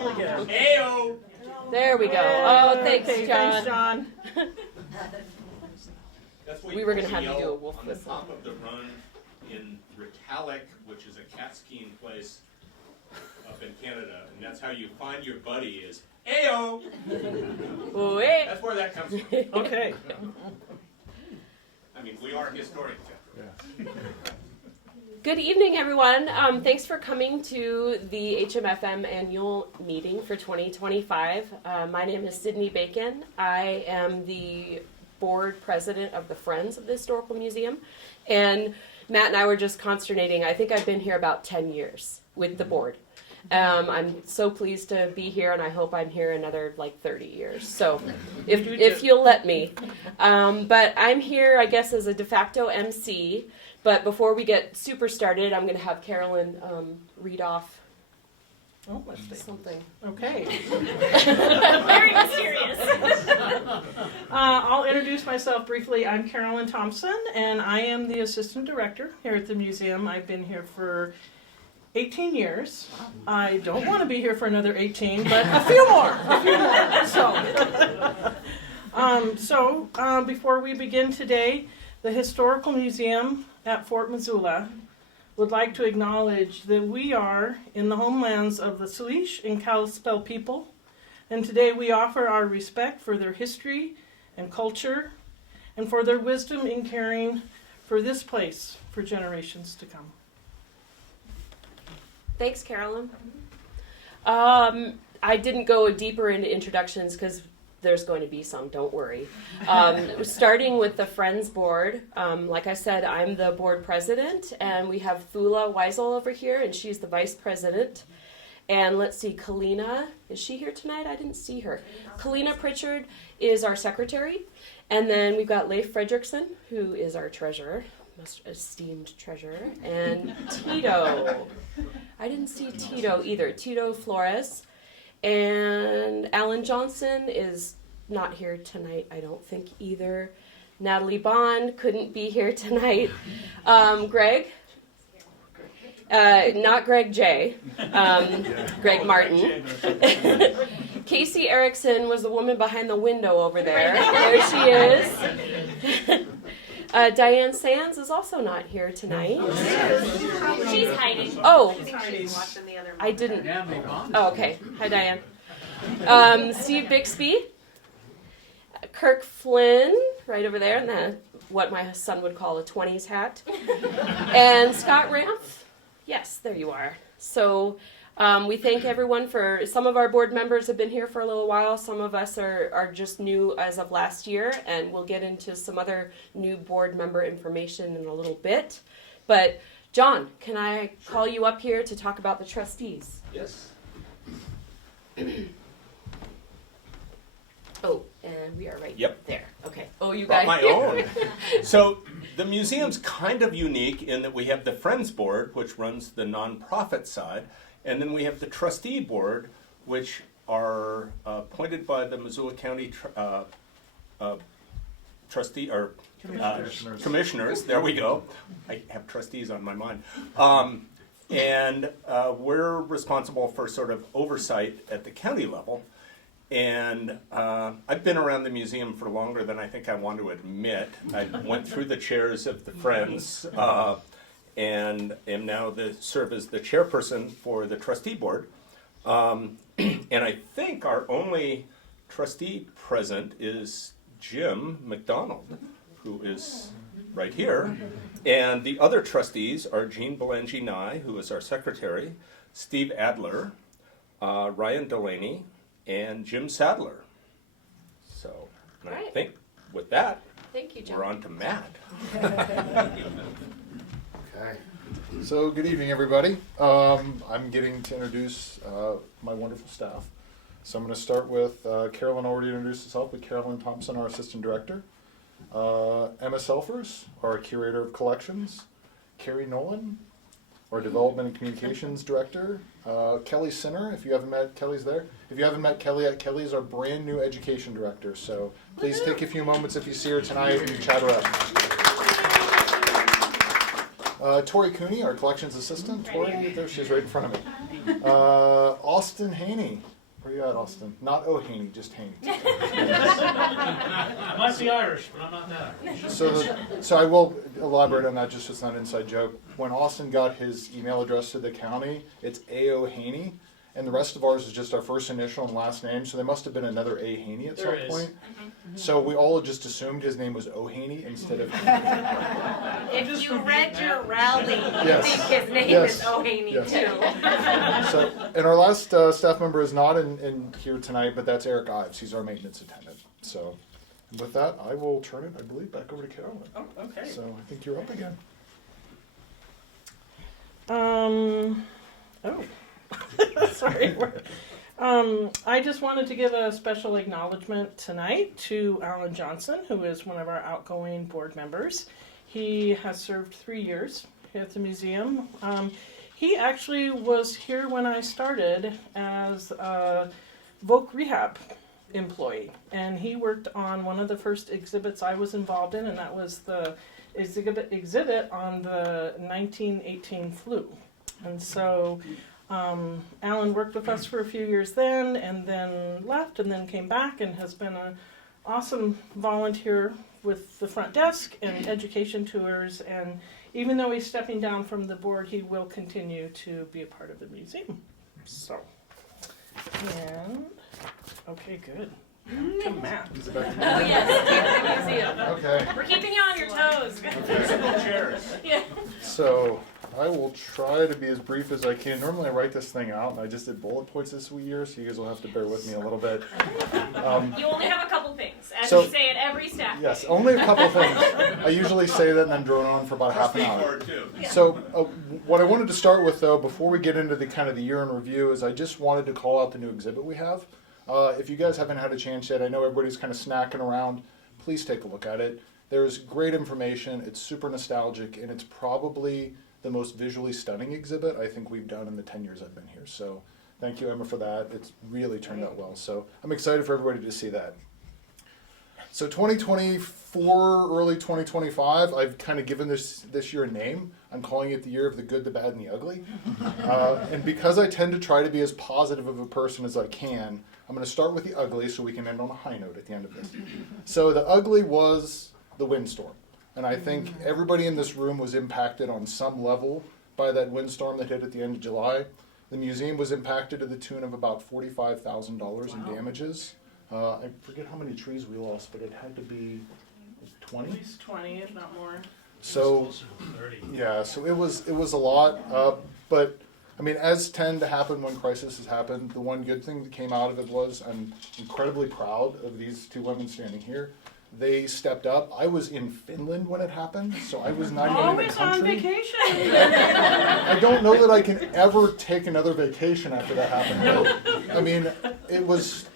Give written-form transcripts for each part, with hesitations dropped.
really good. Ayo! There we go. Oh, thanks, Okay, John. Thanks, John. That's what We were gonna used have you yell do a wolf on the whistle. top of the run in Retallick, which is a cat skiing place up in Canada, and that's how you find your buddy is Ayo! Wait. That's where that comes from. Okay. I mean, we are historians. Good evening, everyone. Thanks for coming to the HMFM annual meeting for 2025. My name is Sydney Bacon. I am the board president of the Friends of the Historical Museum. And Matt and I were just consternating. I think I've been here about 10 years with the board. I'm so pleased to be here, and I hope I'm here another 30 years. So if you'll let me. But I'm here, I guess, as a de facto MC. But before we get super started, I'm going to have Carolyn read off Let's see. something. Okay. Very mysterious. I'll introduce myself briefly. I'm Carolyn Thompson, and I am the assistant director here at the museum. I've been here for 18 years. I don't want to be here for another 18, but a few more. So before we begin today, the Historical Museum at Fort Missoula would like to acknowledge that we are in the homelands of the Salish and Kalispel people, and today we offer our respect for their history and culture and for their wisdom in caring for this place for generations to come. Thanks, Carolyn. I didn't go deeper into introductions because there's going to be some, don't worry. Starting with the Friends Board, like I said, I'm the board president, and we have Fula Weisel over here, and she's the vice president. And let's see, Kalina, is she here tonight? I didn't see her. Kalina Pritchard is our secretary. And then we've got Leif Fredrickson, who is our treasurer, most esteemed treasurer. And Tito. I didn't see Tito either. Tito Flores. And Alan Johnson is not here tonight, I don't think either. Natalie Bond couldn't be here tonight. Greg? Not Greg J. Greg Martin. Casey Erickson was the woman behind the window over there. There she is. Diane Sands is also not here tonight. She's hiding. Oh, She's watching the other. I didn't. Oh, okay. Hi, Diane. Steve Bixby. Kirk Flynn, right over there, in the what my son would call a 20s hat. And Scott Ramph. Yes, there you are. So we thank everyone for, some of our board members have been here for a little while. Some of us are just new as of last year, and we'll get into some other new board member information in a little bit. But John, can I call you up here to talk about the trustees? Yes. Oh, and we are right Yep. there. Okay. Oh, you Brought got my own. So the museum's kind of unique in that we have the Friends Board, which runs the nonprofit side, and then we have the Trustee Board, which are appointed by the Missoula County trustee or commissioners. There we go. I have trustees on my mind. And we're responsible for sort of oversight at the county level. And I've been around the museum for longer than I think I want to admit. I went through the chairs of the Friends and am now serve as the chairperson for the trustee board. And I think our only trustee present is Jim McDonald, who is right here. And the other trustees are Jean Belangi-Nye, who is our secretary, Steve Adler, Ryan Delaney, and Jim Sadler. So and I Right. think with that, Thank you, John. we're on to Matt. Okay. So good evening, everybody. I'm getting to introduce my wonderful staff. So I'm going to start with Carolyn already introduced herself, with Carolyn Thompson, our assistant director. Emma Selfers, our curator of collections. Carrie Nolan, our development and communications director. Kelly Sinner, if you haven't met, Kelly's there. If you haven't met Kelly yet, Kelly is our brand new education director. So please take a few moments if you see her tonight and chat her up. Tori Cooney, our collections assistant. Tori, there she is right in front of me. Austin Haney. Where you at, Austin? Not O'Haney, just Haney. I might be Irish, but I'm not that. So I will elaborate on that just so it's not an inside joke. When Austin got his email address to the county, it's A.O. Haney, and the rest of ours is just our first initial and last name, so there must have been another A. Haney at some point. So we all just assumed his name was O'Haney instead of If you read your rally, you Yes. think his name Yes. is O'Haney Yes. too. So, and our last staff member is not in here tonight, but that's Eric Ives. He's our maintenance attendant. So with that, I will turn it, I believe, back over to Carolyn. Oh, okay. So I think you're up again. Sorry. I just wanted to give a special acknowledgement tonight to Alan Johnson, who is one of our outgoing board members. He has served 3 years here at the museum. He actually was here when I started as a Voc Rehab employee, and he worked on one of the first exhibits I was involved in, and that was the exhibit on the 1918 flu. And so Alan worked with us for a few years then, and then left, and then came back, and has been an awesome volunteer with the front desk and education tours. And even though he's stepping down from the board, he will continue to be a part of the museum. So, and okay, good. To Matt. Is it back to me? Oh yes, keep the museum. Okay. We're keeping you on your toes. Chairs. Yeah. So I will try to be as brief as I can. Normally I write this thing out, and I just did bullet points this year, so you guys will have to bear with me a little bit. You only have a couple things, as So- we say at every staff Yes, meeting. only a couple things. I usually say that and then drone on for about half an hour. too. So what I wanted to start with, though, before we get into the kind of the year in review, is I just wanted to call out the new exhibit we have. If you guys haven't had a chance yet, I know everybody's kind of snacking around. Please take a look at it. There's great information. It's super nostalgic, and it's probably the most visually stunning exhibit I think we've done in the 10 years I've been here. So thank you, Emma, for that. It's really turned out well. So I'm excited for everybody to see that. So 2024, early 2025, I've kind of given this year a name. I'm calling it the year of the good, the bad, and the ugly. And because I tend to try to be as positive of a person as I can, I'm going to start with the ugly so we can end on a high note at the end of this. So the ugly was the windstorm. And I think everybody in this room was impacted on some level by that windstorm that hit at the end of July. The museum was impacted to the tune of about $45,000 in damages. I forget how many trees we lost, but it had to be 20. At least 20, if not more. So yeah, so it was a lot. But I mean, as tend to happen when crisis has happened, the one good thing that came out of it was I'm incredibly proud of these two women standing here. They stepped up. I was in Finland when it happened, so I was not even in the Always on country. vacation. I don't know that I can ever take another vacation after that happened. I mean, it was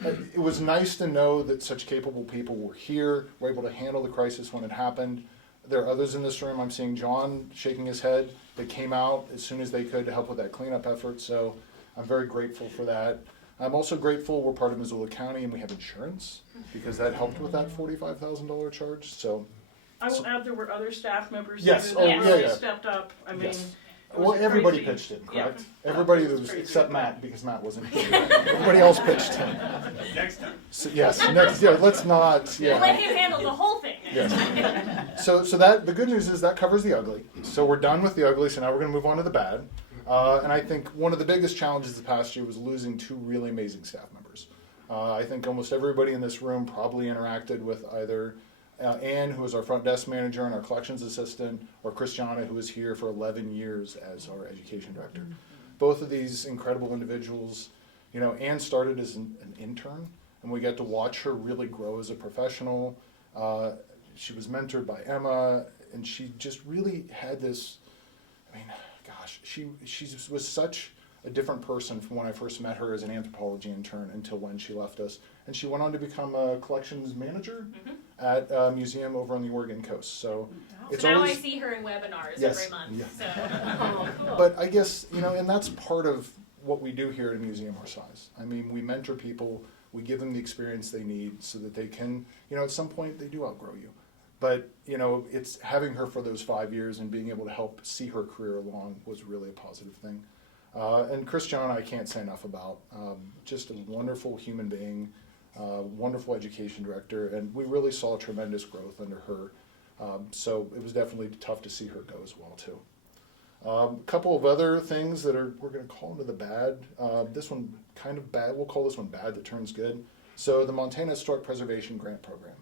nice to know that such capable people were here, were able to handle the crisis when it happened. There are others in this room. I'm seeing John shaking his head. They came out as soon as they could to help with that cleanup effort, so I'm very grateful for that. I'm also grateful we're part of Missoula County and we have insurance because that helped with that $45,000 charge. So, I will add there were other staff members Yes, who oh, really yeah. stepped up. I mean, yes. it was Well, everybody crazy. pitched in, Yeah. correct? Everybody It was was crazy. except Matt because Matt wasn't here. Everybody else pitched in. Next time. So, yes, next. Yeah, let's not. We'll Yeah. let him handle the whole thing. Yes. So that the good news is that covers the ugly. So we're done with the ugly. So now we're going to move on to the bad. And I think one of the biggest challenges the past year was losing two really amazing staff members. I think almost everybody in this room probably interacted with either Anne, who was our front desk manager and our collections assistant, or Christiana, who was here for 11 years as our education director. Both of these incredible individuals, you know, Anne started as an intern, and we got to watch her really grow as a professional. She was mentored by Emma, and she just really had this, I mean, gosh, she was such a different person from when I first met her as an anthropology intern until when she left us. And she went on to become a collections manager at a museum over on the Oregon coast. So it's So now always, I see her in webinars Yes, every month. yeah. So. Oh, cool. but I guess, you know, and that's part of what we do here at a museum our size. I mean, we mentor people, we give them the experience they need so that they can, you know, at some point they do outgrow you. But, you know, it's having her for those 5 years and being able to help see her career along was really a positive thing. And Chris John, I can't say enough about. Just a wonderful human being, wonderful education director, and we really saw tremendous growth under her. So it was definitely tough to see her go as well too. A couple of other things that we're going to call into the bad. This one kind of bad. We'll call this one bad that turns good. So the Montana Historic Preservation Grant Program.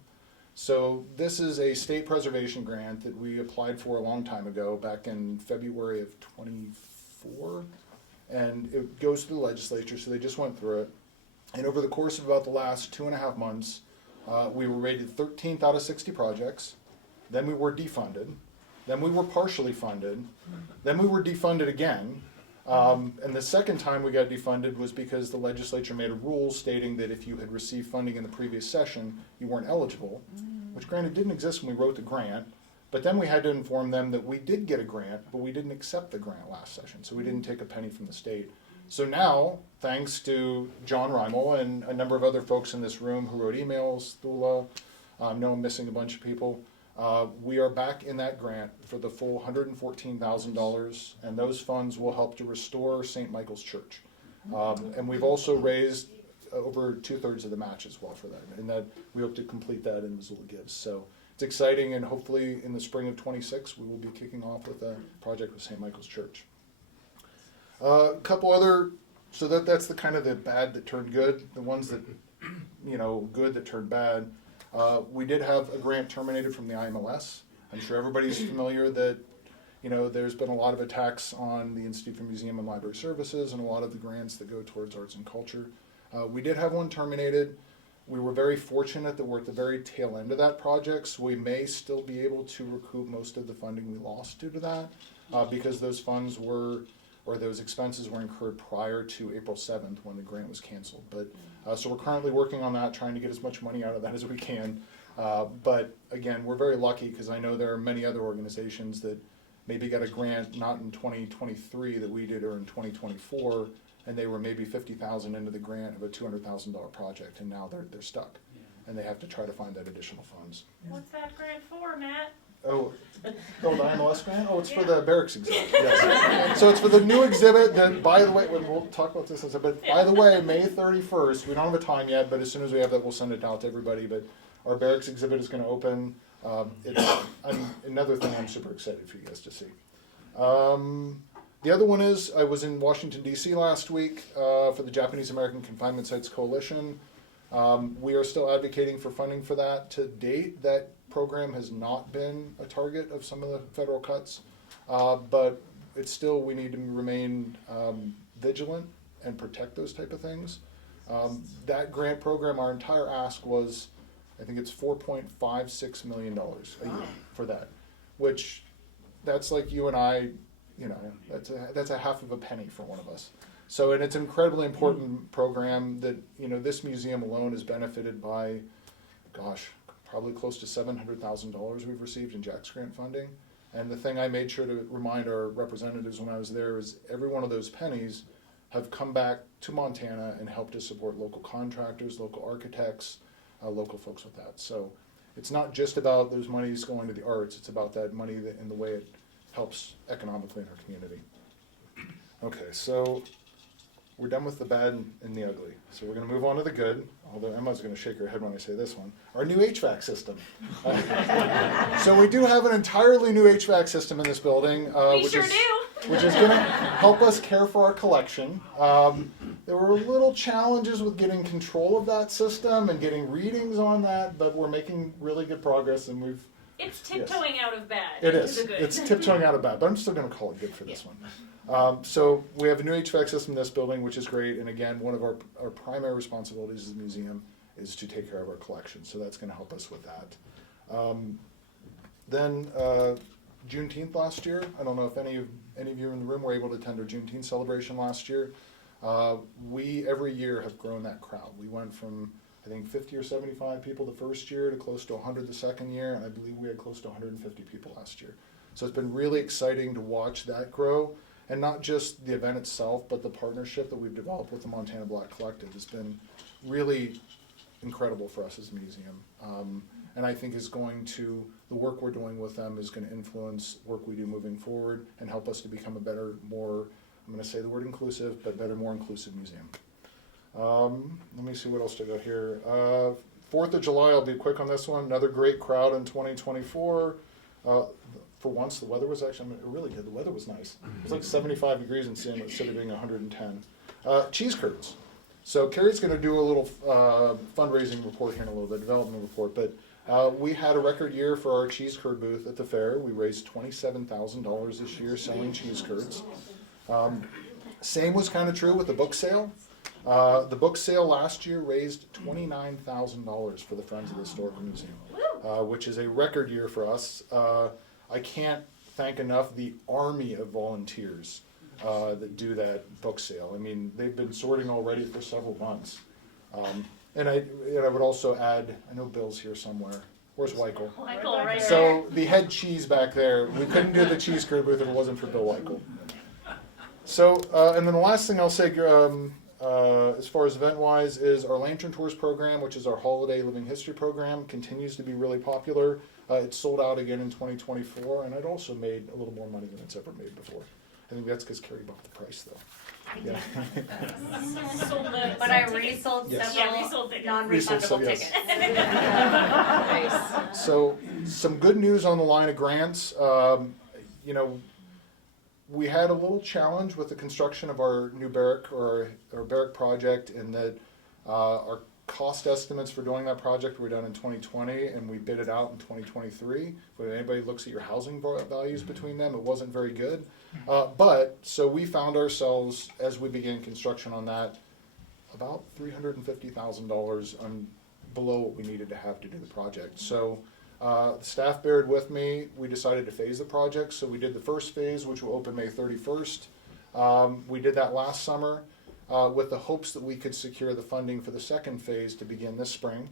So this is a state preservation grant that we applied for a long time ago, back in February of 24, and it goes through the legislature, so they just went through it. And over the course of about the last 2.5 months, we were rated 13th out of 60 projects, then we were defunded, then we were partially funded, then we were defunded again, and the second time we got defunded was because the legislature made a rule stating that if you had received funding in the previous session, you weren't eligible, which granted didn't exist when we wrote the grant, but then we had to inform them that we did get a grant, but we didn't accept the grant last session, so we didn't take a penny from the state. So now, thanks to John Reimel and a number of other folks in this room who wrote emails, Thula, I know I'm missing a bunch of people, we are back in that grant for the full $114,000, and those funds will help to restore St. Michael's Church. And we've also raised over 2/3 of the match as well for that, and that we hope to complete that in Missoula Gives. So it's exciting, and hopefully in the spring of 26 we will be kicking off with a project with St. Michael's Church. A couple other, so that's the kind of the bad that turned good, the ones that, good that turned bad. We did have a grant terminated from the IMLS. I'm sure everybody's familiar that, there's been a lot of attacks on the Institute for Museum and Library Services and a lot of the grants that go towards arts and culture. We did have one terminated. We were very fortunate that we're at the very tail end of that project, so we may still be able to recoup most of the funding we lost due to that, because those funds those expenses were incurred prior to April 7th when the grant was canceled. But so we're currently working on that, trying to get as much money out of that as we can. But again, we're very lucky because I know there are many other organizations that maybe got a grant not in 2023 that we did, or in 2024, and they were maybe $50,000 into the grant of a $200,000 project, and now they're stuck, and they have to try to find that additional funds. What's that grant for, Matt? Oh, the IMLS grant? Oh, it's for the barracks exhibit. Yes. So it's for the new exhibit that, by the way, we'll talk about this in a second, but by the way, May 31st, we don't have a time yet, but as soon as we have that, we'll send it out to everybody. But our barracks exhibit is going to open. It's another thing I'm super excited for you guys to see. The other one is, I was in Washington, D.C. last week for the Japanese American Confinement Sites Coalition. We are still advocating for funding for that. To date, that program has not been a target of some of the federal cuts, but it's still, we need to remain vigilant and protect those type of things. That grant program, our entire ask was, I think it's $4.56 million a year for that, which that's like you and I, that's a half of a penny for one of us. So, and it's an incredibly important program that, this museum alone has benefited by, probably close to $700,000 we've received in JAX grant funding. And the thing I made sure to remind our representatives when I was there is every one of those pennies have come back to Montana and helped to support local contractors, local architects, local folks with that. So it's not just about those monies going to the arts, it's about that money and the way it helps economically in our community. Okay, so we're done with the bad and the ugly. So we're going to move on to the good, although Emma's going to shake her head when I say this one. Our new HVAC system. So we do have an entirely new HVAC system in this building. Which is going to help us care for our collection. There were little challenges with getting control of that system and getting readings on that, but we're making really good progress, and It's tiptoeing out of bad. It is. It's tiptoeing out of bad, but I'm still going to call it good for this one. So we have a new HVAC system in this building, which is great. And again, one of our primary responsibilities as a museum is to take care of our collection. So that's going to help us with that. Then Juneteenth last year, I don't know if any of you in the room were able to attend our Juneteenth celebration last year. We every year have grown that crowd. We went from, I think, 50 or 75 people the first year to close to 100 the second year, and I believe we had close to 150 people last year. So it's been really exciting to watch that grow. And not just the event itself, but the partnership that we've developed with the Montana Black Collective has been really incredible for us as a museum. And I think the work we're doing with them is going to influence work we do moving forward and help us to become a better, more I'm going to say the word inclusive, but better, more inclusive museum. Let me see what else to go here. 4th of July, I'll be quick on this one. Another great crowd in 2024. For once, the weather was actually, it really did. The weather was nice. It was like 75 degrees in San instead of being 110. Cheese curds. So Carrie's going to do a little fundraising report here in a little bit, development report. But we had a record year for our cheese curd booth at the fair. We raised $27,000 this year selling cheese curds. Same was kind of true with the book sale. The book sale last year raised $29,000 for the Friends of the Historical Museum, which is a record year for us. I can't thank enough the army of volunteers that do that book sale. I mean, they've been sorting already for several months. And I would also add, I know Bill's here somewhere. Where's Weichel? Weichel, right So the head cheese back there, we couldn't do the cheese curd booth if it wasn't for Bill Weichel. So, and then the last thing I'll say, as far as event-wise, is our Lantern Tours program, which is our holiday living history program, continues to be really popular. It's sold out again in 2024, and it also made a little more money than it's ever made before. I think that's because Carrie bought the price, though. Yeah. But I resold Yes. several Resold, non-refundable yes. tickets. Nice. So, some good news on the line of grants. We had a little challenge with the construction of our new barrack, or our barrack project, in that our cost estimates for doing that project were done in 2020, and we bid it out in 2023. When anybody looks at your housing values between them, it wasn't very good. So we found ourselves, as we began construction on that, about $350,000 below what we needed to have to do the project. So the staff bared with me. We decided to phase the project. So we did the first phase, which will open May 31st. We did that last summer with the hopes that we could secure the funding for the second phase to begin this spring.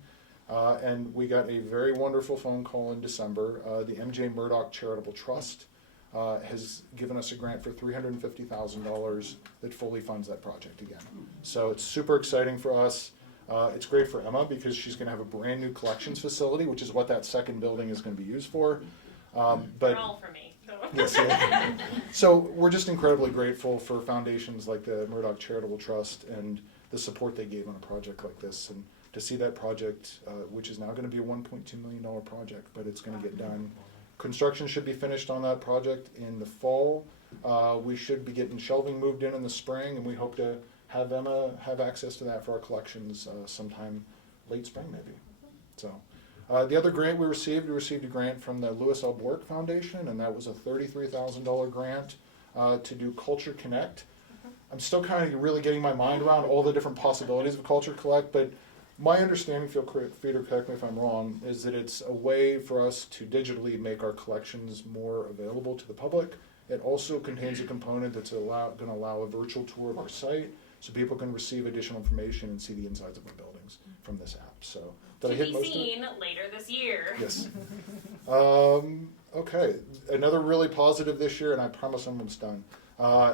And we got a very wonderful phone call in December. The M.J. Murdoch Charitable Trust has given us a grant for $350,000 that fully funds that project again. So it's super exciting for us. It's great for Emma because she's going to have a brand new collections facility, which is what that second building is going to be used for. They're all for me. Yes, yeah. So we're just incredibly grateful for foundations like the Murdoch Charitable Trust and the support they gave on a project like this. And to see that project, which is now going to be a $1.2 million project, but it's going to get done. Construction should be finished on that project in the fall. We should be getting shelving moved in the spring, and we hope to have Emma have access to that for our collections sometime late spring maybe. So the other grant we received a grant from the Lewis L. Bork Foundation, and that was a $33,000 grant to do Culture Connect. I'm still kind of really getting my mind around all the different possibilities of Culture Connect, but my understanding, feel free to correct me if I'm wrong, is that it's a way for us to digitally make our collections more available to the public. It also contains a component that's going to allow a virtual tour of our site, so people can receive additional information and see the insides of our buildings from this app. So, did I hit most of it? To be seen later this year. Yes. Okay. Another really positive this year, and I promise I'm almost done,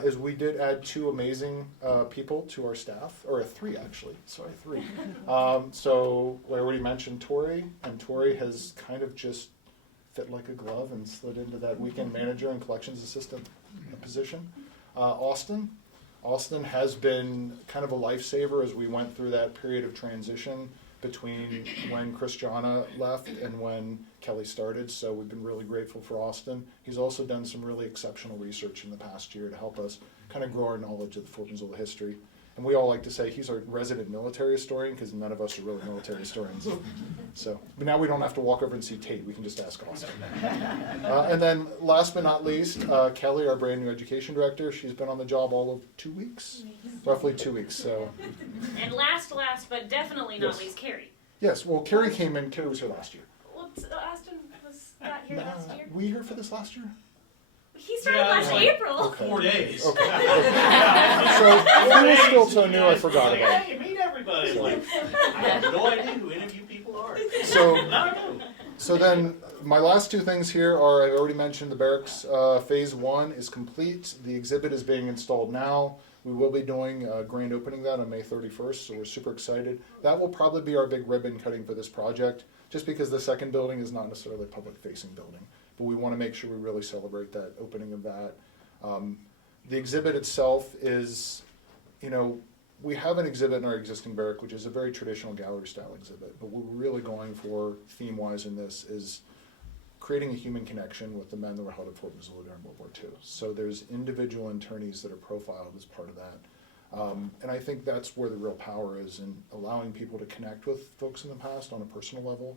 is we did add 2 amazing people to our staff, or 3 actually. Sorry, 3. So I already mentioned Tori, and Tori has kind of just fit like a glove and slid into that weekend manager and collections assistant position. Austin has been kind of a lifesaver as we went through that period of transition between when Christiana left and when Kelly started, so we've been really grateful for Austin. He's also done some really exceptional research in the past year to help us kind of grow our knowledge of the Fort Missoula history. And we all like to say he's our resident military historian because none of us are really military historians. So, but now we don't have to walk over and see Tate. We can just ask Austin. And then last but not least, Kelly, our brand new education director. She's been on the job all of 2 weeks, roughly 2 weeks. So. And last, but definitely not Yes. least, Carrie. Yes, well, Carrie came in. Carrie was here last year. Well, Austin was not here last year. Were you here for this last year? He started Yeah, last like- April. Okay. 4 days. Okay. So if you were still so new, I forgot about it. Hey, you meet everybody. It's like, I have no idea who any of you people are. So, Not a clue. so then my last 2 things here are, I've already mentioned the barracks. Phase 1 is complete. The exhibit is being installed now. We will be doing a grand opening of that on May 31st, so we're super excited. That will probably be our big ribbon cutting for this project, just because the second building is not necessarily a public-facing building. But we want to make sure we really celebrate that opening of that. The exhibit itself is, we have an exhibit in our existing barrack, which is a very traditional gallery style exhibit, but what we're really going for theme-wise in this is creating a human connection with the men that were held at Fort Missoula during World War II. So there's individual internees that are profiled as part of that. And I think that's where the real power is in allowing people to connect with folks in the past on a personal level,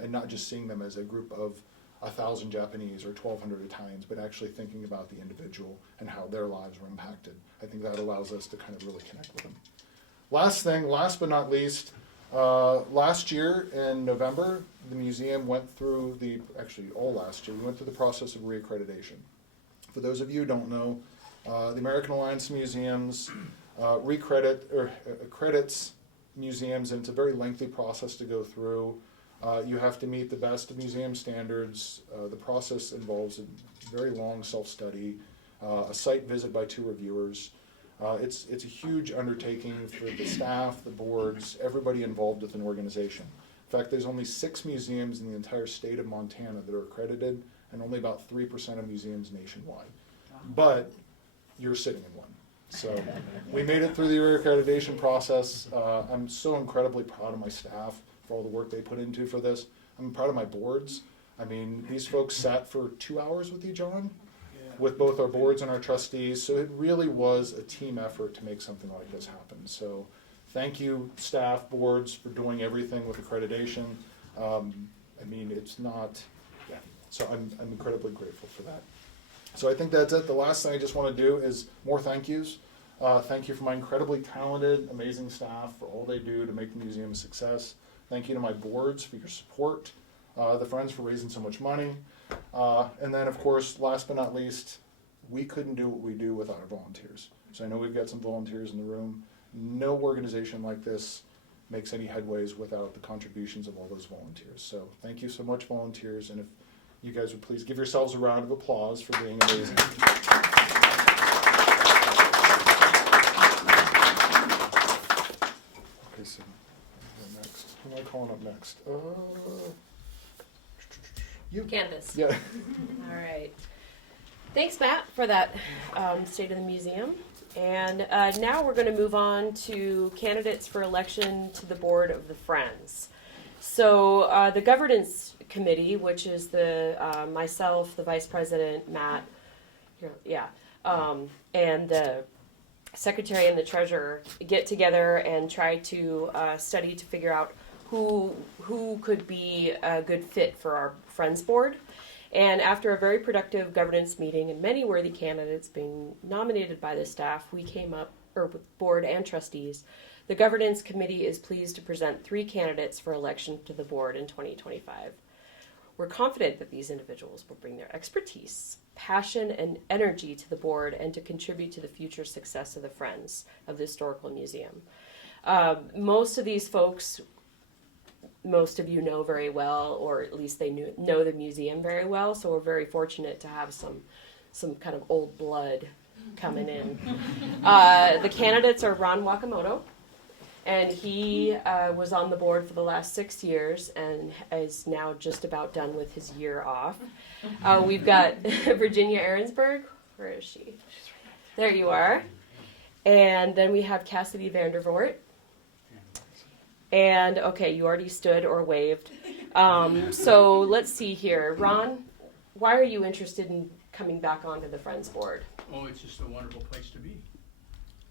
and not just seeing them as a group of 1,000 Japanese or 1,200 Italians, but actually thinking about the individual and how their lives were impacted. I think that allows us to kind of really connect with them. Last but not least, last year in November, the museum went through all last year, we went through the process of reaccreditation. For those of you who don't know, the American Alliance of Museums accredits museums, and it's a very lengthy process to go through. You have to meet the best of museum standards. The process involves a very long self-study, a site visit by 2 reviewers. It's a huge undertaking for the staff, the boards, everybody involved with an organization. In fact, there's only 6 museums in the entire state of Montana that are accredited, and only about 3% of museums nationwide. But you're sitting in one. So we made it through the accreditation process. I'm so incredibly proud of my staff for all the work they put into for this. I'm proud of my boards. I mean, these folks sat for 2 hours with you, John, with both our boards and our trustees. So it really was a team effort to make something like this happen. So thank you, staff, boards, for doing everything with accreditation. So I'm incredibly grateful for that. So I think that's it. The last thing I just want to do is more thank yous. Thank you for my incredibly talented, amazing staff for all they do to make the museum a success. Thank you to my boards for your support, the Friends for raising so much money. And then, of course, last but not least, we couldn't do what we do without our volunteers. So I know we've got some volunteers in the room. No organization like this makes any headways without the contributions of all those volunteers. So thank you so much, volunteers, and if you guys would please give yourselves a round of applause for being amazing. Okay, so next. Who am I calling up next? You. Candace. Yeah. All right. Thanks, Matt, for that State of the Museum. And now we're going to move on to candidates for election to the Board of the Friends. So the governance committee, which is the myself, the vice president, Matt, and the secretary and the treasurer get together and try to study to figure out who could be a good fit for our Friends Board. And after a very productive governance meeting and many worthy candidates being nominated by the staff, we came up, or with board and trustees, the governance committee is pleased to present 3 candidates for election to the board in 2025. We're confident that these individuals will bring their expertise, passion, and energy to the board and to contribute to the future success of the Friends of the Historical Museum. Most of these folks, most of you know very well, or at least they know the museum very well, so we're very fortunate to have some kind of old blood coming in. The candidates are Ron Wakamoto, and he was on the board for the last 6 years and is now just about done with his year off. We've got Virginia Ahrensberg. Where is she? There you are. And then we have Cassidy Vandervoort. And, okay, you already stood or waved. So let's see here. Ron, why are you interested in coming back onto the Friends Board? Oh, it's just a wonderful place to be.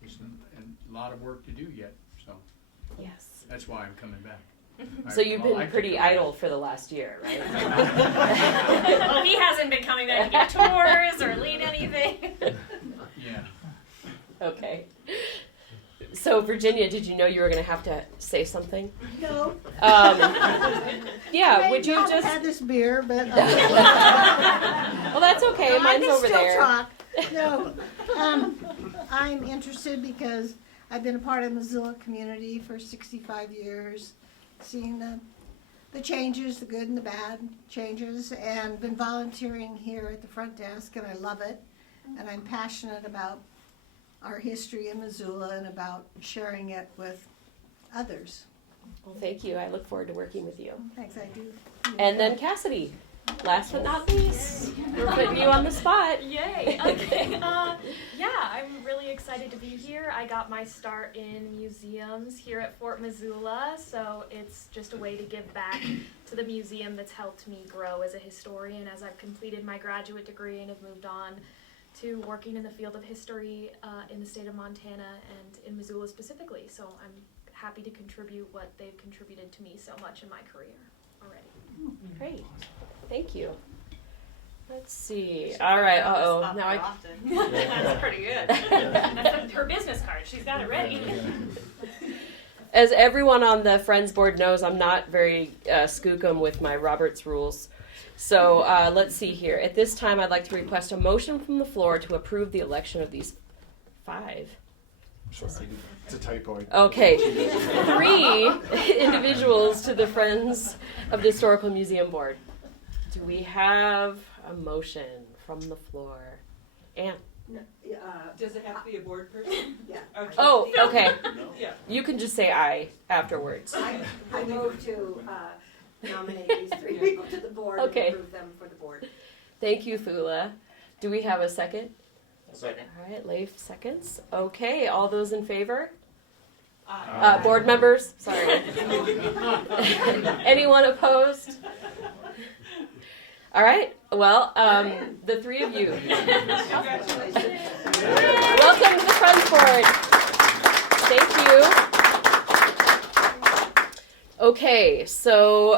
There's a lot of work to do yet, so Yes. that's why I'm coming back. So you've been pretty idle for the last year, right? Well, he hasn't been coming back to give tours or lead anything. Yeah. Okay. So, Virginia, did you know you were going to have to say something? No. Yeah, would you I've just... had this beer, but Well, that's okay. no, Mine's I can over still there. talk. No, I'm interested because I've been a part of the Missoula community for 65 years, seeing the changes, the good and the bad changes, and been volunteering here at the front desk, and I love it. And I'm passionate about our history in Missoula and about sharing it with others. Well, thank you. I look forward to working with you. Thanks, I do. And then Cassidy. last but not least, we're putting you on the spot. Yay! Okay. Yeah, I'm really excited to be here. I got my start in museums here at Fort Missoula, so it's just a way to give back to the museum that's helped me grow as a historian as I've completed my graduate degree and have moved on to working in the field of history in the state of Montana and in Missoula specifically. So I'm happy to contribute what they've contributed to me so much in my career already. Great. Thank you. Let's see. All right. Now I. That's pretty good. That's her business card. She's got it ready. As everyone on the Friends Board knows, I'm not very skookum with my Roberts rules. So let's see here. At this time, I'd like to request a motion from the floor to approve the election of these 5. Sorry, it's a typo. Okay. 3 individuals to the Friends of the Historical Museum Board. Do we have a motion from the floor? Anne? Does it have to be a board person? Yeah. Okay. Oh, okay. Yeah. You can just say aye afterwards. I move to nominate these 3 people to the board Okay. and approve them for the board. Thank you, Fula. Do we have a second? Second. All right, Leif seconds. Okay, all those in favor? Aye. Board members? Sorry. Anyone opposed? All right, well, the 3 of you. Welcome to the Friends Board. Thank you. Okay, so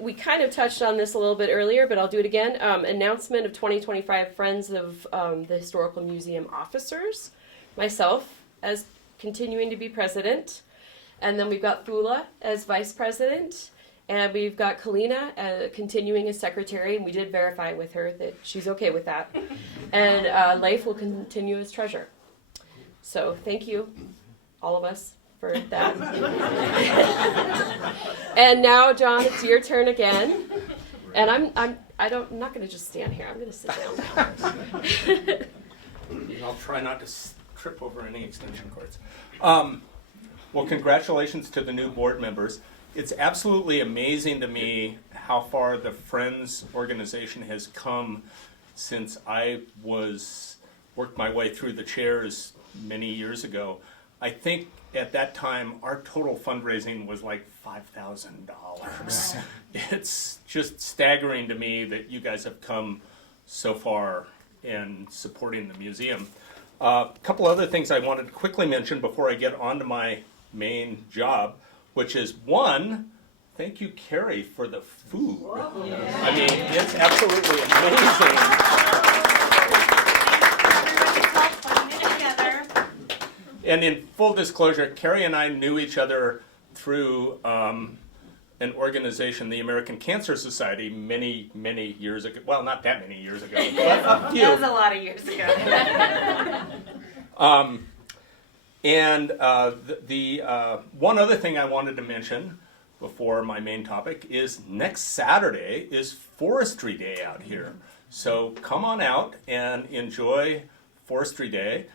we kind of touched on this a little bit earlier, but I'll do it again. Announcement of 2025 Friends of the Historical Museum officers. Myself as continuing to be president. And then we've got Fula as vice president. And we've got Kalina continuing as secretary. And we did verify with her that she's okay with that. And Leif will continue as treasurer. So thank you, all of us, for that. And now, John, it's your turn again. And I'm not going to just stand here. I'm going to sit down now. I'll try not to trip over any extension cords. Well, congratulations to the new board members. It's absolutely amazing to me how far the Friends organization has come since I worked my way through the chairs many years ago. I think at that time our total fundraising was like $5,000. It's just staggering to me that you guys have come so far in supporting the museum. A couple other things I wanted to quickly mention before I get on to my main job, which is 1, thank you, Carrie, for the food. I mean, it's absolutely amazing. And in full disclosure, Carrie and I knew each other through an organization, the American Cancer Society, many, many years ago. Well, not that many years ago, but a few. That was a lot of years ago. And the one other thing I wanted to mention before my main topic is next Saturday is Forestry Day out here. So come on out and enjoy Forestry Day.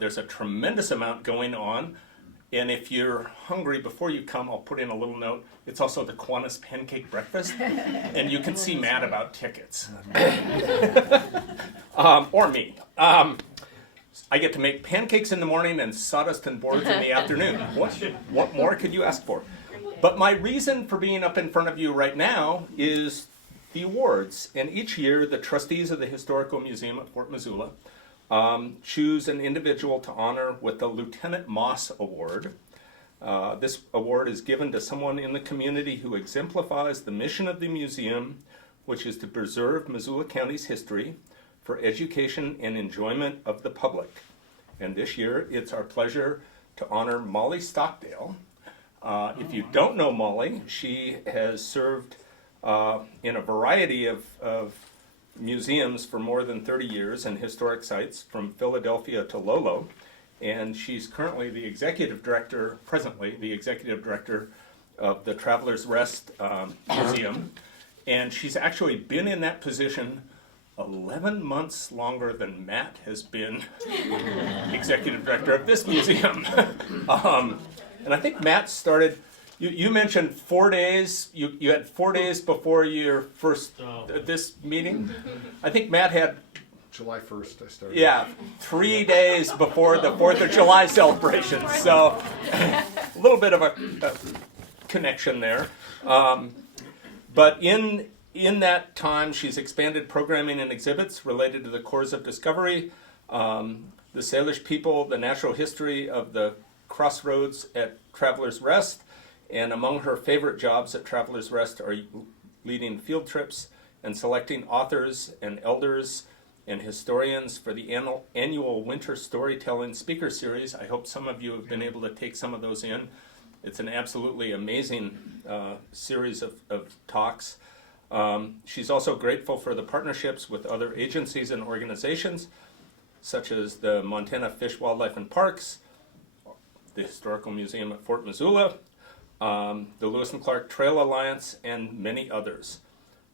There's a tremendous amount going on. And if you're hungry, before you come, I'll put in a little note. It's also the Kiwanis Pancake Breakfast. And you can see Matt about tickets. Or me. I get to make pancakes in the morning and sawdust and boards in the afternoon. What more could you ask for? But my reason for being up in front of you right now is the awards. And each year, the trustees of the Historical Museum at Fort Missoula choose an individual to honor with the Lieutenant Moss Award. This award is given to someone in the community who exemplifies the mission of the museum, which is to preserve Missoula County's history for education and enjoyment of the public. And this year, it's our pleasure to honor Molly Stockdale. If you don't know Molly, she has served in a variety of museums for more than 30 years and historic sites from Philadelphia to Lolo. And she's currently presently the executive director of the Travelers Rest Museum. And she's actually been in that position 11 months longer than Matt has been executive director of this museum. And I think Matt started, You mentioned 4 days. You had 4 days before your first this meeting. I think Matt had July 1st I started. Yeah, 3 days before the 4th of July celebration. So a little bit of a connection there. But in that time, she's expanded programming and exhibits related to the cores of discovery, the Salish people, the natural history of the crossroads at Travelers Rest, and among her favorite jobs at Travelers Rest are leading field trips and selecting authors and elders and historians for the annual Winter Storytelling Speaker Series. I hope some of you have been able to take some of those in. It's an absolutely amazing series of talks. She's also grateful for the partnerships with other agencies and organizations, such as the Montana Fish, Wildlife, and Parks, the Historical Museum at Fort Missoula, the Lewis and Clark Trail Alliance, and many others.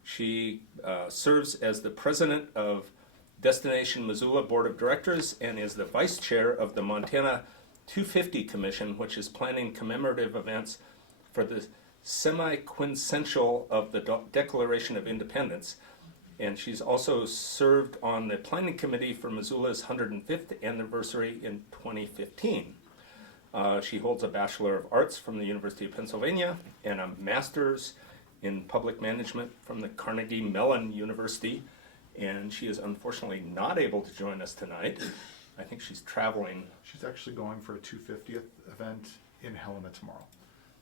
She serves as the president of Destination Missoula Board of Directors and is the vice chair of the Montana 250 Commission, which is planning commemorative events for the semi-quintessential of the Declaration of Independence. And she's also served on the planning committee for Missoula's 105th anniversary in 2015. She holds a Bachelor of Arts from the University of Pennsylvania and a Master's in Public Management from the Carnegie Mellon University. And she is unfortunately not able to join us tonight. I think she's traveling. She's actually going for a 250th event in Helena tomorrow.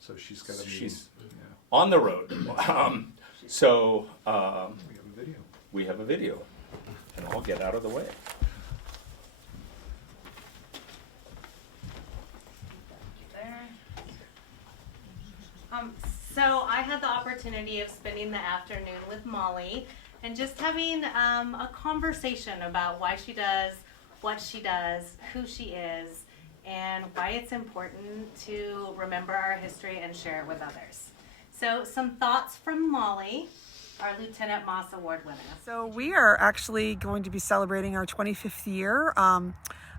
So she's got a meeting. She's on the road. So we have a video. We have a video. And I'll get out of the way. So I had the opportunity of spending the afternoon with Molly and just having a conversation about why she does what she does, who she is, and why it's important to remember our history and share it with others. So some thoughts from Molly, our Lieutenant Moss Award winner. So we are actually going to be celebrating our 25th year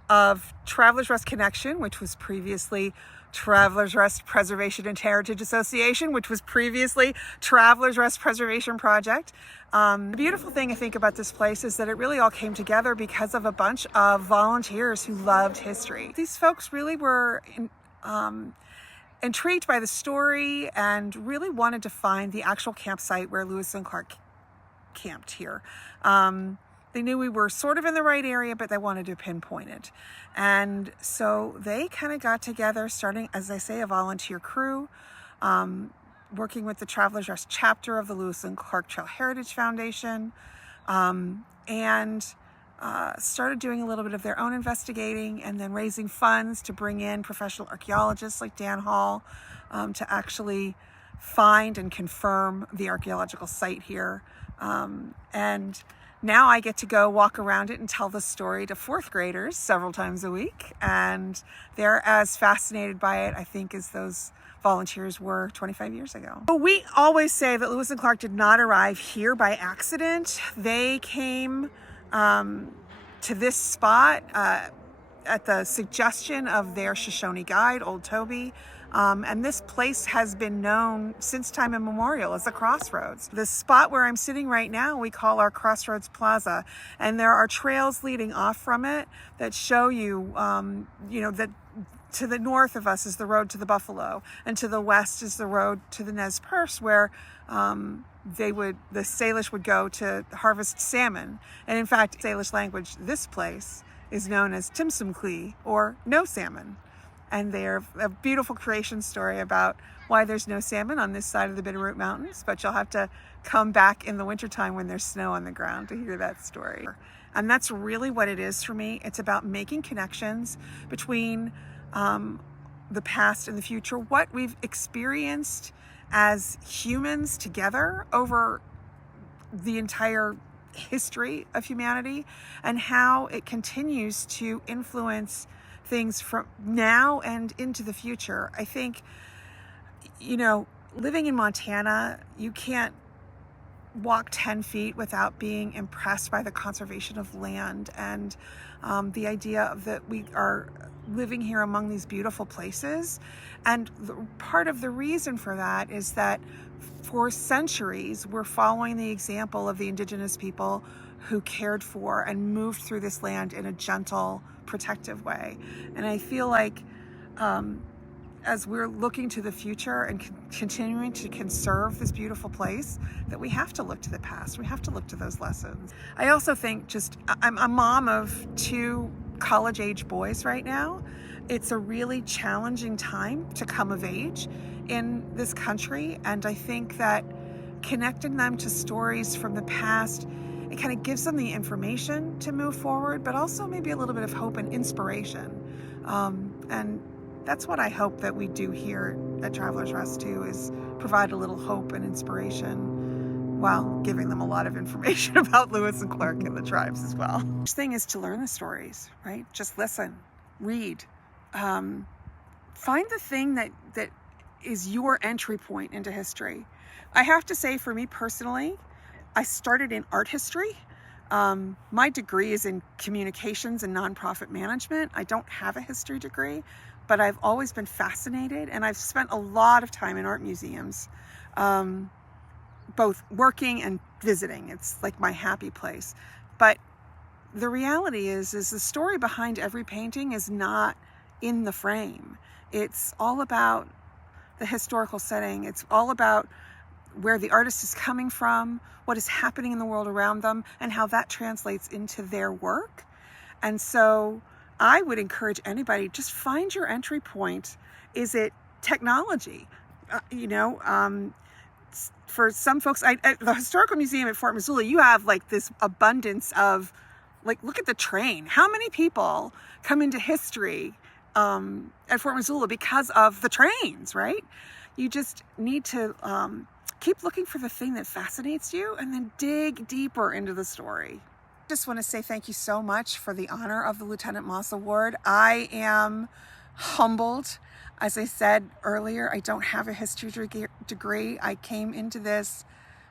of Travelers Rest Connection, which was previously Travelers Rest Preservation and Heritage Association, which was previously Travelers Rest Preservation Project. The beautiful thing I think about this place is that it really all came together because of a bunch of volunteers who loved history. These folks really were intrigued by the story and really wanted to find the actual campsite where Lewis and Clark camped here. They knew we were sort of in the right area, but they wanted to pinpoint it. And so they kind of got together, starting, as I say, a volunteer crew, working with the Travelers Rest chapter of the Lewis and Clark Trail Heritage Foundation, and started doing a little bit of their own investigating and then raising funds to bring in professional archaeologists like Dan Hall to actually find and confirm the archaeological site here. And now I get to go walk around it and tell the story to fourth graders several times a week. And they're as fascinated by it, I think, as those volunteers were 25 years ago. But we always say that Lewis and Clark did not arrive here by accident. They came to this spot at the suggestion of their Shoshone guide, Old Toby. And this place has been known since time immemorial as a crossroads. The spot where I'm sitting right now, we call our Crossroads Plaza, and there are trails leading off from it that show you, that to the north of us is the road to the Buffalo, and to the west is the road to the Nez Perce, where the Salish would go to harvest salmon. And in fact, Salish language, this place is known as Timsumkli, or no salmon. And they're a beautiful creation story about why there's no salmon on this side of the Bitterroot Mountains, but you'll have to come back in the wintertime when there's snow on the ground to hear that story. And that's really what it is for me. It's about making connections between the past and the future, what we've experienced as humans together over the entire history of humanity, and how it continues to influence things from now and into the future. I think, living in Montana, you can't walk 10 feet without being impressed by the conservation of land and the idea of that we are living here among these beautiful places. And part of the reason for that is that for centuries, we're following the example of the indigenous people who cared for and moved through this land in a gentle, protective way. And I feel like as we're looking to the future and continuing to conserve this beautiful place, that we have to look to the past. We have to look to those lessons. I also think I'm a mom of 2 college-age boys right now. It's a really challenging time to come of age in this country, and I think that connecting them to stories from the past, it kind of gives them the information to move forward, but also maybe a little bit of hope and inspiration. And that's what I hope that we do here at Travelers Rest too, is provide a little hope and inspiration while giving them a lot of information about Lewis and Clark and the tribes as well. The first thing is to learn the stories, right? Just listen, read, find the thing that is your entry point into history. I have to say, for me personally, I started in art history. My degree is in communications and nonprofit management. I don't have a history degree, but I've always been fascinated, and I've spent a lot of time in art museums, both working and visiting. It's like my happy place. But the reality is the story behind every painting is not in the frame. It's all about the historical setting. It's all about where the artist is coming from, what is happening in the world around them, and how that translates into their work. And so I would encourage anybody, just find your entry point. Is it technology? For some folks, the Historical Museum at Fort Missoula, you have like this abundance of, like, look at the train. How many people come into history at Fort Missoula because of the trains, right? You just need to keep looking for the thing that fascinates you and then dig deeper into the story. Just want to say thank you so much for the honor of the Lieutenant Moss Award. I am humbled. As I said earlier, I don't have a history degree. I came into this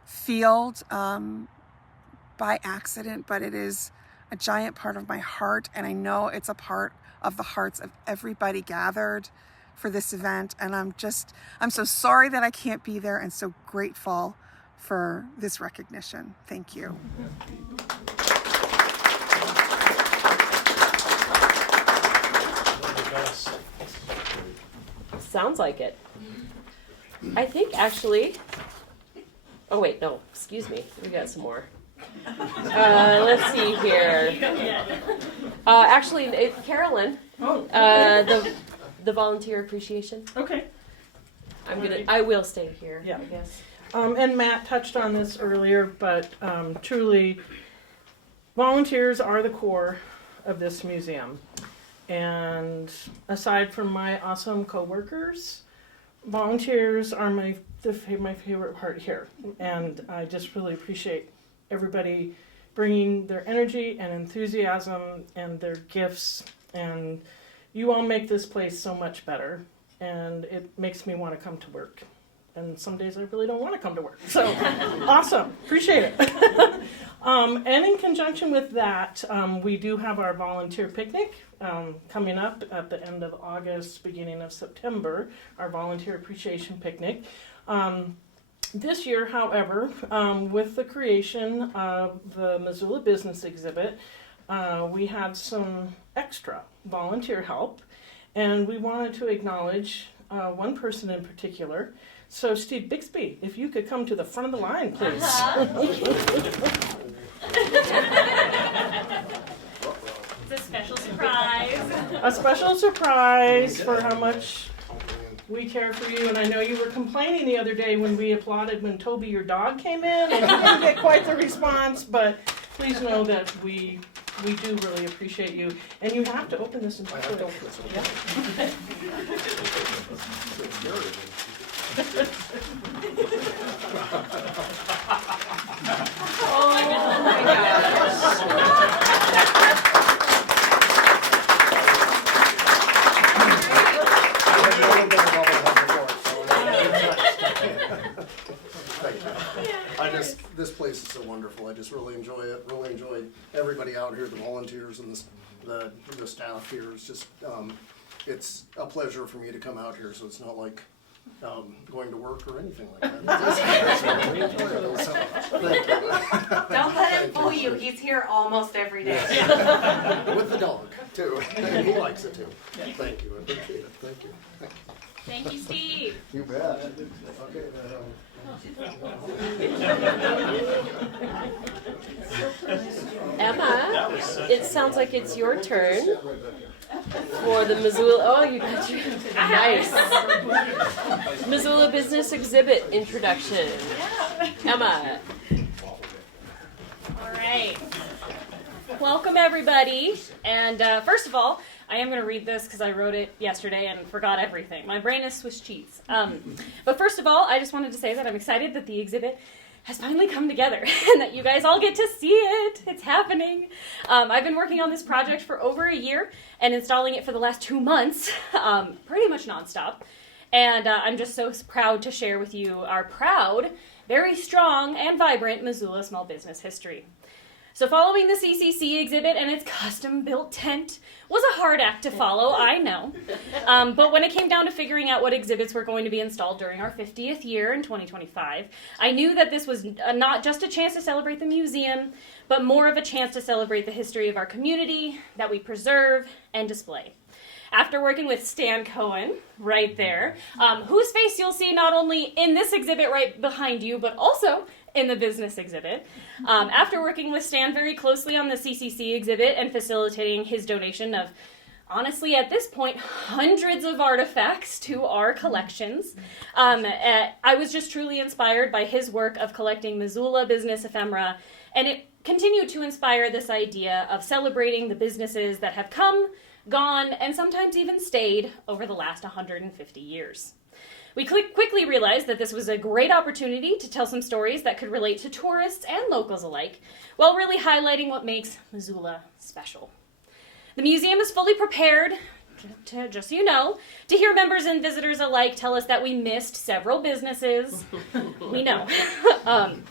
field by accident, but it is a giant part of my heart, and I know it's a part of the hearts of everybody gathered for this event. And I'm so sorry that I can't be there, and so grateful for this recognition. Thank you. Sounds like it. I think actually, oh wait, no, excuse me, we got some more. Let's see here. Actually, Carolyn, the volunteer appreciation. Okay. I will stay here, Yeah. I guess. And Matt touched on this earlier, but truly, volunteers are the core of this museum. And aside from my awesome coworkers, volunteers are my favorite part here. And I just really appreciate everybody bringing their energy and enthusiasm and their gifts. And you all make this place so much better. And it makes me want to come to work. And some days I really don't want to come to work. So awesome. Appreciate it. And in conjunction with that, we do have our volunteer picnic coming up at the end of August, beginning of September, our volunteer appreciation picnic. This year, however, with the creation of the Missoula Business Exhibit, we had some extra volunteer help, and we wanted to acknowledge one person in particular. So, Steve Bixby, if you could come to the front of the line, please. It's a special surprise. A special surprise for how much we care for you. And I know you were complaining the other day when we applauded when Toby, your dog, came in, and you didn't get quite the response, but please know that we do really appreciate you. And you have to open this and I have to open this. Yeah. Oh my gosh. This place is so wonderful. I just really enjoy it. Really enjoy everybody out here, the volunteers and the staff here. It's just, it's a pleasure for me to come out here, so it's not like going to work or anything like that. It's really enjoyable, so thank you. Don't let him fool you. He's here almost every day. With the dog, too. And he likes it, too. Thank you. I appreciate it. Thank you. Thank you. Thank you, Steve. You bet. Okay. Emma, it sounds like it's your turn for the Missoula. Oh, you got your nice Missoula Business Exhibit introduction. Emma. All right. Welcome, everybody. And first of all, I am going to read this because I wrote it yesterday and forgot everything. My brain is Swiss cheese. But first of all, I just wanted to say that I'm excited that the exhibit has finally come together and that you guys all get to see it. It's happening. I've been working on this project for over a year and installing it for the last 2 months, pretty much nonstop. And I'm just so proud to share with you our proud, very strong, and vibrant Missoula small business history. So following the CCC exhibit and its custom-built tent was a hard act to follow, I know. But when it came down to figuring out what exhibits were going to be installed during our 50th year in 2025, I knew that this was not just a chance to celebrate the museum, but more of a chance to celebrate the history of our community that we preserve and display. After working with Stan Cohen, right there, whose face you'll see not only in this exhibit right behind you, but also in the business exhibit. After working with Stan very closely on the CCC exhibit and facilitating his donation of, honestly, at this point, hundreds of artifacts to our collections, I was just truly inspired by his work of collecting Missoula business ephemera, and it continued to inspire this idea of celebrating the businesses that have come, gone, and sometimes even stayed over the last 150 years. We quickly realized that this was a great opportunity to tell some stories that could relate to tourists and locals alike, while really highlighting what makes Missoula special. The museum is fully prepared, just so you know, to hear members and visitors alike tell us that we missed several businesses. We know. And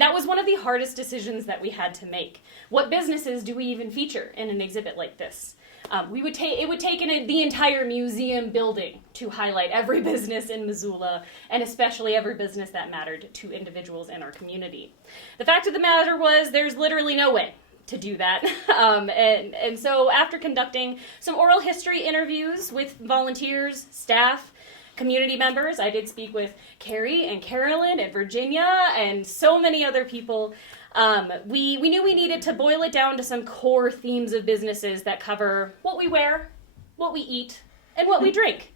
that was one of the hardest decisions that we had to make. What businesses do we even feature in an exhibit like this? It would take the entire museum building to highlight every business in Missoula, and especially every business that mattered to individuals in our community. The fact of the matter was, there's literally no way to do that. And so after conducting some oral history interviews with volunteers, staff, community members, I did speak with Carrie and Carolyn and Virginia and so many other people. We knew we needed to boil it down to some core themes of businesses that cover what we wear, what we eat, and what we drink.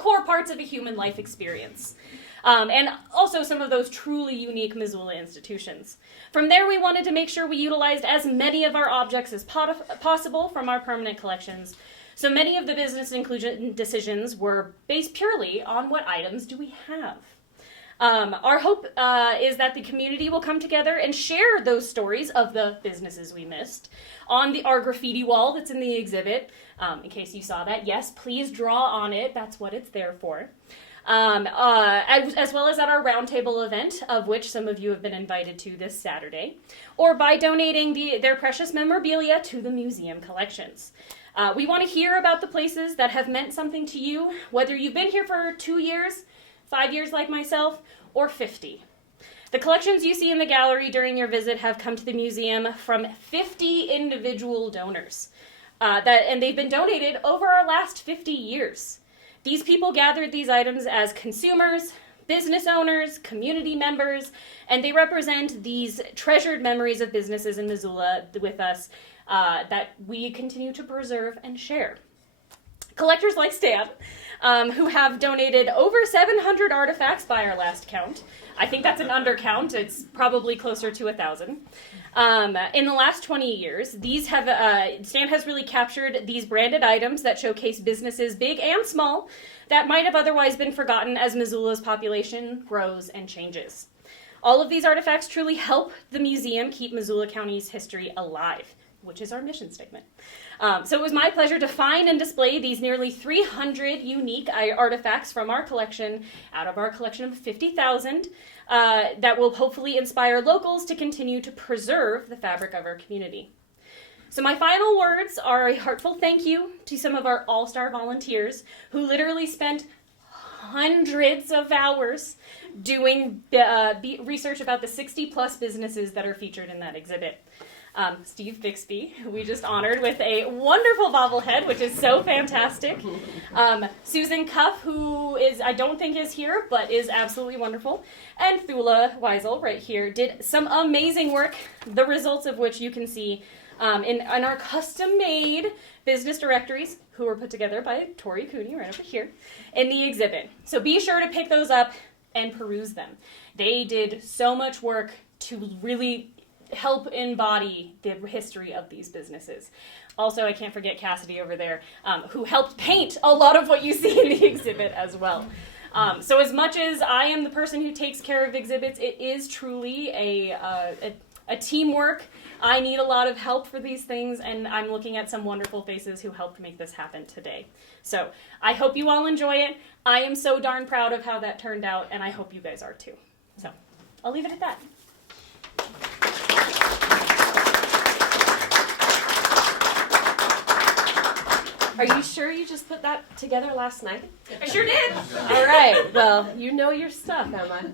Core parts of a human life experience. And also some of those truly unique Missoula institutions. From there, we wanted to make sure we utilized as many of our objects as possible from our permanent collections. So many of the business inclusion decisions were based purely on what items do we have. Our hope is that the community will come together and share those stories of the businesses we missed on our graffiti wall that's in the exhibit. In case you saw that, yes, please draw on it. That's what it's there for. As well as at our roundtable event, of which some of you have been invited to this Saturday, or by donating their precious memorabilia to the museum collections. We want to hear about the places that have meant something to you, whether you've been here for 2 years, 5 years like myself, or 50. The collections you see in the gallery during your visit have come to the museum from 50 individual donors, and they've been donated over our last 50 years. These people gathered these items as consumers, business owners, community members, and they represent these treasured memories of businesses in Missoula with us that we continue to preserve and share. Collectors like Stan, who have donated over 700 artifacts by our last count. I think that's an undercount. It's probably closer to 1,000. In the last 20 years, Stan has really captured these branded items that showcase businesses big and small that might have otherwise been forgotten as Missoula's population grows and changes. All of these artifacts truly help the museum keep Missoula County's history alive, which is our mission statement. So it was my pleasure to find and display these nearly 300 unique artifacts from our collection, out of our collection of 50,000, that will hopefully inspire locals to continue to preserve the fabric of our community. So my final words are a heartfelt thank you to some of our all-star volunteers who literally spent hundreds of hours doing research about the 60-plus businesses that are featured in that exhibit. Steve Bixby, who we just honored with a wonderful bobblehead, which is so fantastic. Susan Cuff, who I don't think is here, but is absolutely wonderful. And Thula Weisel, right here, did some amazing work, the results of which you can see in our custom-made business directories, who were put together by Tori Cooney right over here, in the exhibit. So be sure to pick those up and peruse them. They did so much work to really help embody the history of these businesses. Also, I can't forget Cassidy over there, who helped paint a lot of what you see in the exhibit as well. So as much as I am the person who takes care of exhibits, it is truly a teamwork. I need a lot of help for these things, and I'm looking at some wonderful faces who helped make this happen today. So I hope you all enjoy it. I am so darn proud of how that turned out, and I hope you guys are too. So I'll leave it at that. Are you sure you just put that together last night? I sure did. All right. Well, you know your stuff, Emma.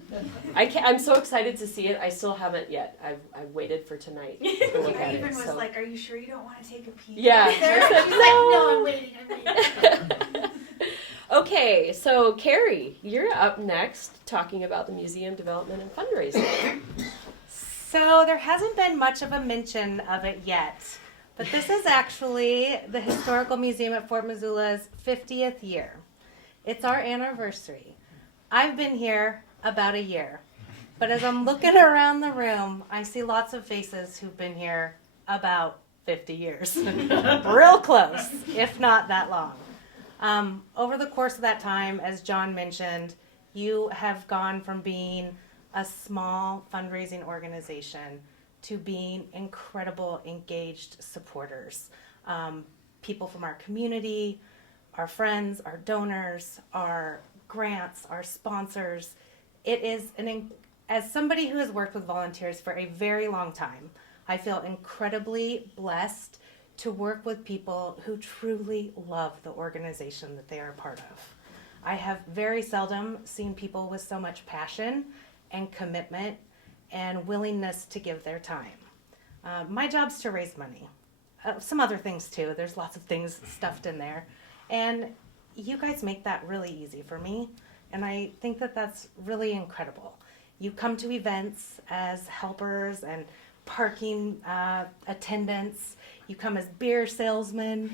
I'm so excited to see it. I still haven't yet. I've waited for tonight to look at it. I even was so. like, "Are you sure you don't want to take a peek?" Yeah. There? I said, She's like, "No, I'm waiting. Okay, so Carrie, you're up next talking about the museum development and fundraising. So there hasn't been much of a mention of it yet, but this is actually the Historical Museum at Fort Missoula's 50th year. It's our anniversary. I've been here about a year, but as I'm looking around the room, I see lots of faces who've been here about 50 years. Real close, if not that long. Over the course of that time, as John mentioned, you have gone from being a small fundraising organization to being incredible, engaged supporters. People from our community, our friends, our donors, our grants, our sponsors. It is, as somebody who has worked with volunteers for a very long time, I feel incredibly blessed to work with people who truly love the organization that they are a part of. I have very seldom seen people with so much passion and commitment and willingness to give their time. My job's to raise money. Some other things too. There's lots of things stuffed in there. And you guys make that really easy for me. And I think that that's really incredible. You come to events as helpers and parking attendants. You come as beer salesmen.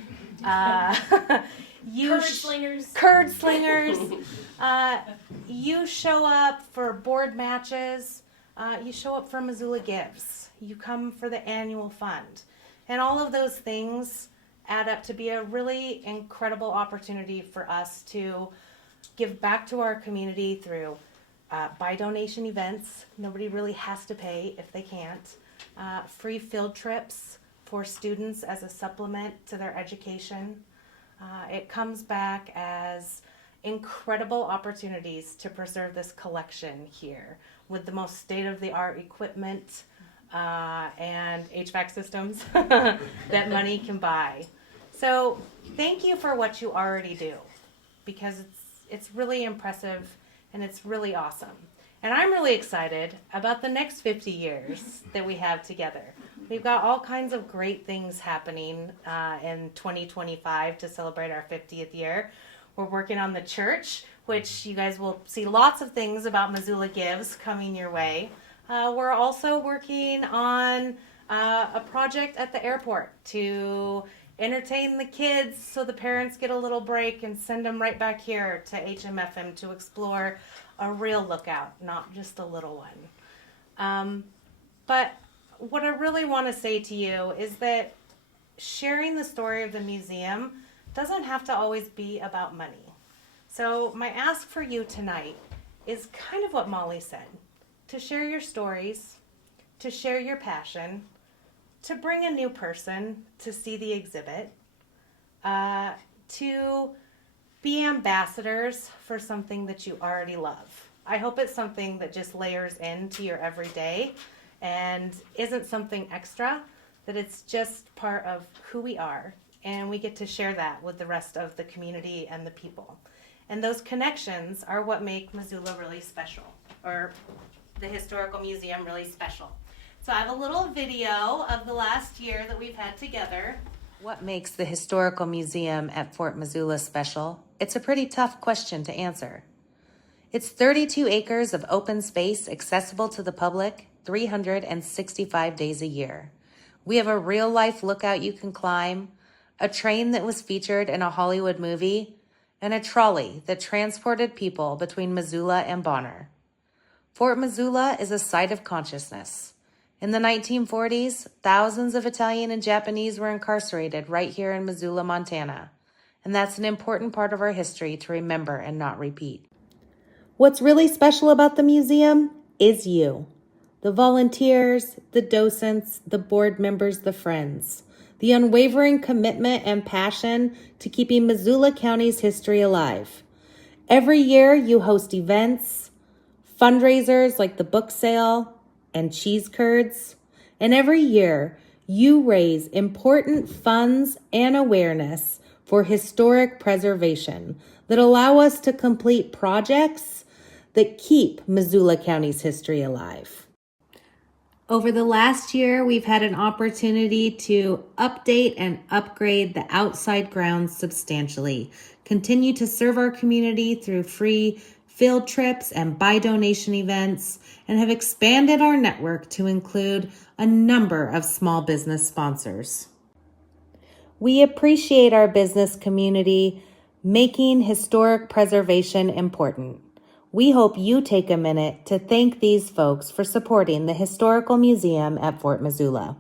Curd slingers. You show up for board matches. You show up for Missoula Gives. You come for the annual fund. And all of those things add up to be a really incredible opportunity for us to give back to our community through buy donation events. Nobody really has to pay if they can't. Free field trips for students as a supplement to their education. It comes back as incredible opportunities to preserve this collection here with the most state-of-the-art equipment and HVAC systems that money can buy. So thank you for what you already do, because it's really impressive and it's really awesome. And I'm really excited about the next 50 years that we have together. We've got all kinds of great things happening in 2025 to celebrate our 50th year. We're working on the church, which you guys will see lots of things about Missoula Gives coming your way. We're also working on a project at the airport to entertain the kids so the parents get a little break and send them right back here to HMFM to explore a real lookout, not just a little one. But what I really want to say to you is that sharing the story of the museum doesn't have to always be about money. So my ask for you tonight is kind of what Molly said, to share your stories, to share your passion, to bring a new person to see the exhibit, to be ambassadors for something that you already love. I hope it's something that just layers into your everyday and isn't something extra, that it's just part of who we are, and we get to share that with the rest of the community and the people. And those connections are what make Missoula really special, or the Historical Museum really special. So I have a little video of the last year that we've had together. What makes the Historical Museum at Fort Missoula special? It's a pretty tough question to answer. It's 32 acres of open space accessible to the public 365 days a year. We have a real-life lookout you can climb, a train that was featured in a Hollywood movie, and a trolley that transported people between Missoula and Bonner. Fort Missoula is a site of consciousness. In the 1940s, thousands of Italian and Japanese were incarcerated right here in Missoula, Montana, and that's an important part of our history to remember and not repeat. What's really special about the museum is you. The volunteers, the docents, the board members, the friends. The unwavering commitment and passion to keeping Missoula County's history alive. Every year you host events, fundraisers like the book sale and cheese curds. And every year you raise important funds and awareness for historic preservation that allow us to complete projects that keep Missoula County's history alive. Over the last year, we've had an opportunity to update and upgrade the outside grounds substantially, continue to serve our community through free field trips and by donation events, and have expanded our network to include a number of small business sponsors. We appreciate our business community making historic preservation important. We hope you take a minute to thank these folks for supporting the Historical Museum at Fort Missoula.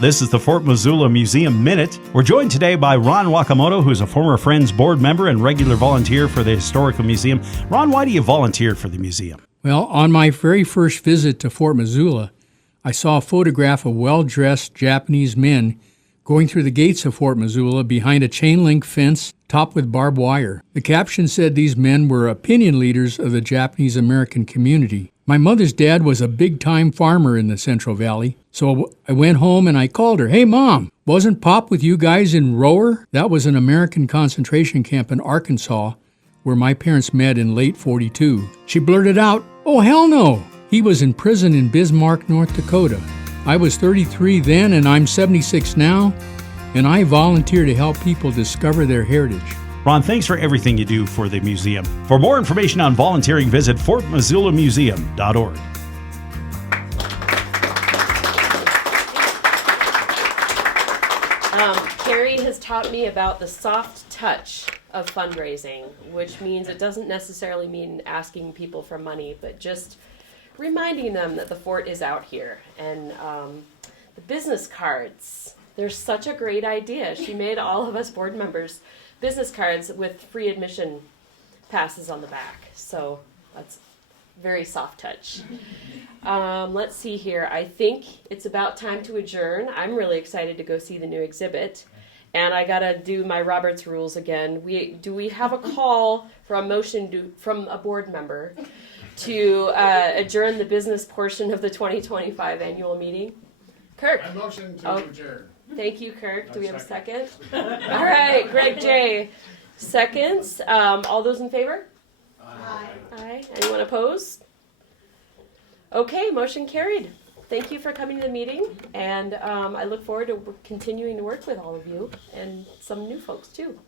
This is the Fort Missoula Museum Minute. We're joined today by Ron Wakamoto, who's a former Friends board member and regular volunteer for the Historical Museum. Ron, why do you volunteer for the museum? Well, on my very first visit to Fort Missoula, I saw a photograph of well-dressed Japanese men going through the gates of Fort Missoula behind a chain-link fence topped with barbed wire. The caption said these men were opinion leaders of the Japanese-American community. My mother's dad was a big-time farmer in the Central Valley, so I went home and I called her. "Hey, Mom, wasn't Pop with you guys in Rower?" That was an American concentration camp in Arkansas where my parents met in late '42. She blurted out, "Oh, hell no! He was in prison in Bismarck, North Dakota." I was 33 then and I'm 76 now, and I volunteer to help people discover their heritage. Ron, thanks for everything you do for the museum. For more information on volunteering, visit fortmissoulamuseum.org. Carrie has taught me about the soft touch of fundraising, which means it doesn't necessarily mean asking people for money, but just reminding them that the fort is out here. And the business cards, they're such a great idea. She made all of us board members business cards with free admission passes on the back. So that's very soft touch. Let's see here. I think it's about time to adjourn. I'm really excited to go see the new exhibit. And I gotta do my Robert's rules again. Do we have a call for a motion from a board member to adjourn the business portion of the 2025 annual meeting? Kirk. I motion to adjourn. Thank you, Kirk. Do we have a second? All right, Greg J. Seconds. All those in favor? Aye. Aye. Anyone opposed? Okay, motion carried. Thank you for coming to the meeting, and I look forward to continuing to work with all of you and some new folks too.